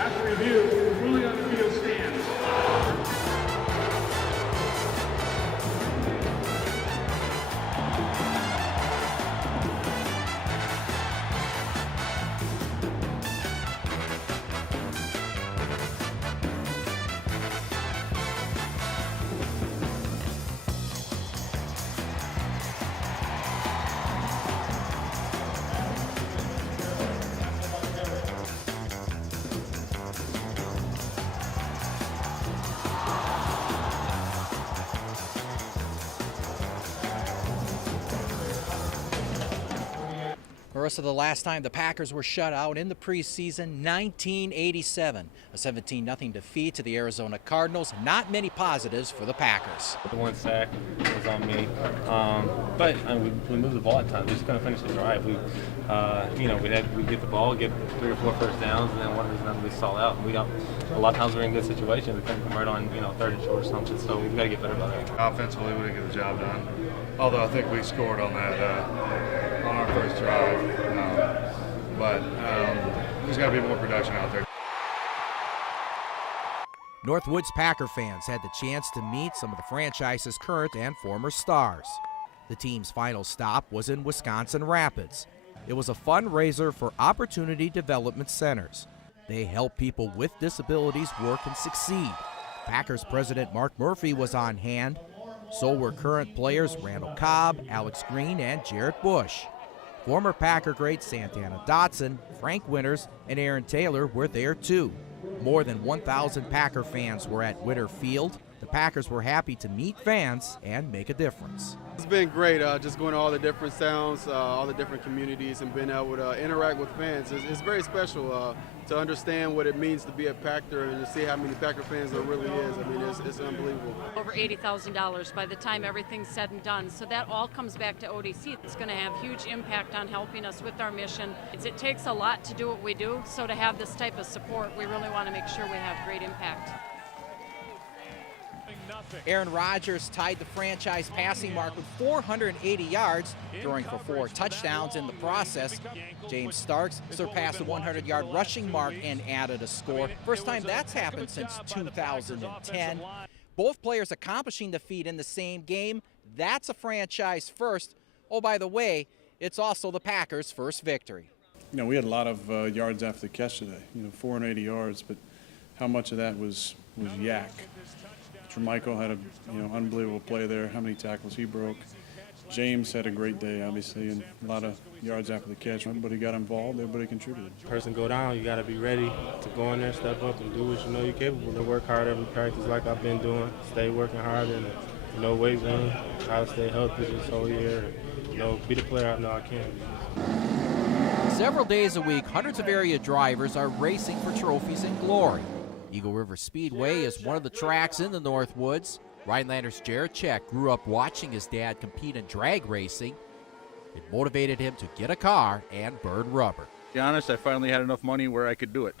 After review, the ruling on the field stands. Marissa, the last time the Packers were shut out in the preseason, 1987. A 17-0 defeat to the Arizona Cardinals. Not many positives for the Packers. The one sack was on me, but we moved the ball at times. We just couldn't finish the drive. We get the ball, get 3 or 4 first downs, and then one reason we stall out. And a lot of times we're in good situations. We couldn't convert on 3rd and short or something. So we've got to get better about it. Offensively, we didn't get the job done. Although I think we scored on that on our first drive. But there's got to be more production out there. Northwoods Packer fans had the chance to meet some of the franchise's current and former stars. The team's final stop was in Wisconsin Rapids. It was a fundraiser for Opportunity Development Centers. They help people with disabilities work and succeed. Packers president Mark Murphy was on hand. So were current players Randall Cobb, Alex Green, and Jarrett Bush. Former Packer greats Santana Dotson, Frank Winters, and Aaron Taylor were there too. More than 1,000 Packer fans were at Witter Field. The Packers were happy to meet fans and make a difference. It's been great, just going to all the different sounds, all the different communities, and being able to interact with fans. It's very special to understand what it means to be a Packer and to see how many Packer fans there really is. I mean, it's unbelievable. Over $80,000 by the time everything's said and done. So that all comes back to ODC. It's going to have huge impact on helping us with our mission. It takes a lot to do what we do, so to have this type of support, we really want to make sure we have great impact. Aaron Rodgers tied the franchise passing mark with 480 yards, throwing for 4 touchdowns in the process. James Starks surpassed the 100-yard rushing mark and added a score. First time that's happened since 2010. Both players accomplishing the feat in the same game. That's a franchise first. Oh, by the way, it's also the Packers' first victory. We had a lot of yards after the catch today. 480 yards, but how much of that was yak? Michael had an unbelievable play there. How many tackles he broke. James had a great day, obviously, and a lot of yards after the catch. Everybody got involved. Everybody contributed. Person go down, you got to be ready to go in there, step up, and do what you know you're capable of. Work hard every practice like I've been doing. Stay working hard and weight room. Try to stay healthy this whole year. Be the player I know I can be. Several days a week, hundreds of area drivers are racing for trophies and glory. Eagle River Speedway is one of the tracks in the Northwoods. Rhinelander's Jared Check grew up watching his dad compete in drag racing. It motivated him to get a car and burn rubber. To be honest, I finally had enough money where I could do it.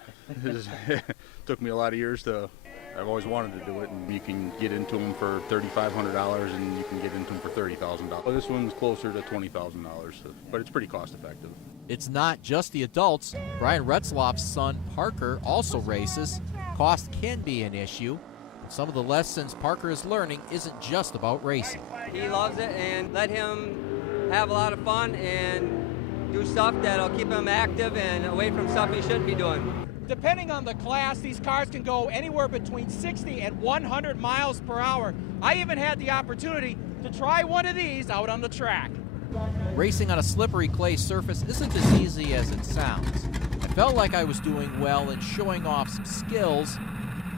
It took me a lot of years I've always wanted to do it, and you can get into them for $3,500 and you can get into them for $30,000. This one's closer to $20,000, but it's pretty cost effective. It's not just the adults. Brian Retzloff's son Parker also races. Cost can be an issue. Some of the lessons Parker is learning isn't just about racing. He loves it, and let him have a lot of fun and do stuff that'll keep him active and away from stuff he shouldn't be doing. Depending on the class, these cars can go anywhere between 60 and 100 miles per hour. I even had the opportunity to try one of these out on the track. Racing on a slippery clay surface isn't as easy as it sounds. I felt like I was doing well and showing off some skills,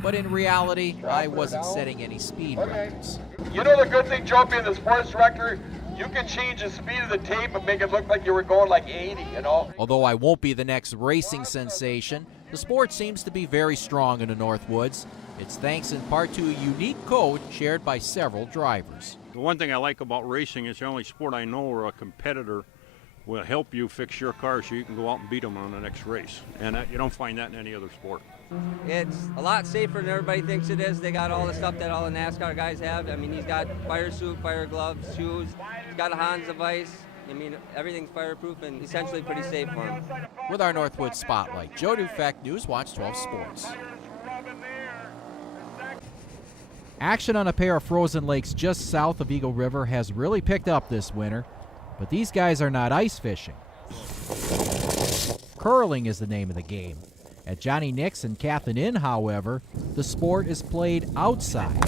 but in reality, I wasn't setting any speed records. The good thing, Joe, being the sports director, you can change the speed of the tape and make it look like you were going like 80, Although I won't be the next racing sensation, the sport seems to be very strong in the Northwoods. It's thanks in part to a unique code shared by several drivers. The one thing I like about racing is the only sport I know where a competitor will help you fix your car so you can go out and beat them on the next race. And you don't find that in any other sport. It's a lot safer than everybody thinks it is. They got all the stuff that all the NASCAR guys have. I mean, he's got fire suit, fire gloves, shoes. He's got a Hans device. I mean, everything's fireproof and essentially pretty safe for them. With our Northwood Spotlight, Joe Dufek, Newswatch 12 Sports. Action on a pair of frozen lakes just south of Eagle River has really picked up this winter, but these guys are not ice fishing. Curling is the name of the game. At Johnny Nick's and Cathin Inn, however, the sport is played outside.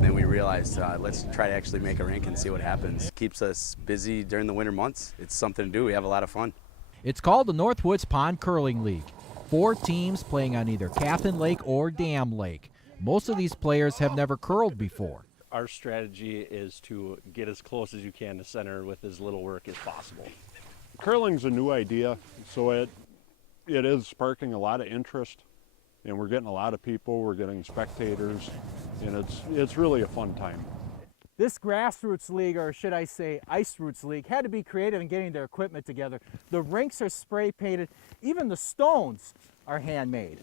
Then we realized, let's try to actually make a rink and see what happens. Keeps us busy during the winter months. It's something to do. We have a lot of fun. It's called the Northwoods Pond Curling League. 4 teams playing on either Cathin Lake or Dam Lake. Most of these players have never curled before. Our strategy is to get as close as you can to center with as little work as possible. Curling's a new idea, so it is sparking a lot of interest, and we're getting a lot of people, we're getting spectators, and it's really a fun time. This grassroots league, or should I say ice roots league, had to be creative in getting their equipment together. The rinks are spray painted, even the stones are handmade.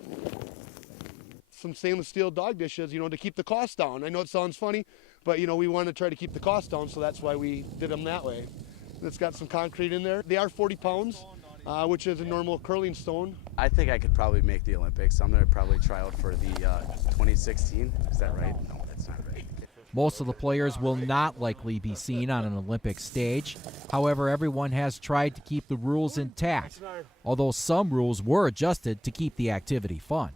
Some stainless steel dog dishes, to keep the cost down. I know it sounds funny, but we want to try to keep the cost down, so that's why we did them that way. It's got some concrete in there. They are 40 pounds, which is a normal curling stone. I think I could probably make the Olympics. I'm going to probably try out for the 2016. Is that right? No, that's not right. Most of the players will not likely be seen on an Olympic stage. However, everyone has tried to keep the rules intact, although some rules were adjusted to keep the activity fun.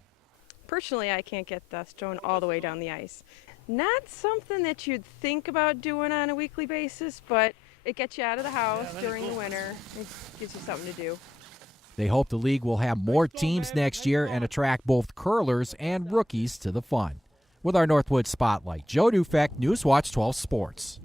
Personally, I can't get the stone all the way down the ice. Not something that you'd think about doing on a weekly basis, but it gets you out of the house during the winter. It gives you something to do. They hope the league will have more teams next year and attract both curlers and rookies to the fun. With our Northwood Spotlight, Joe Dufek, Newswatch 12 Sports.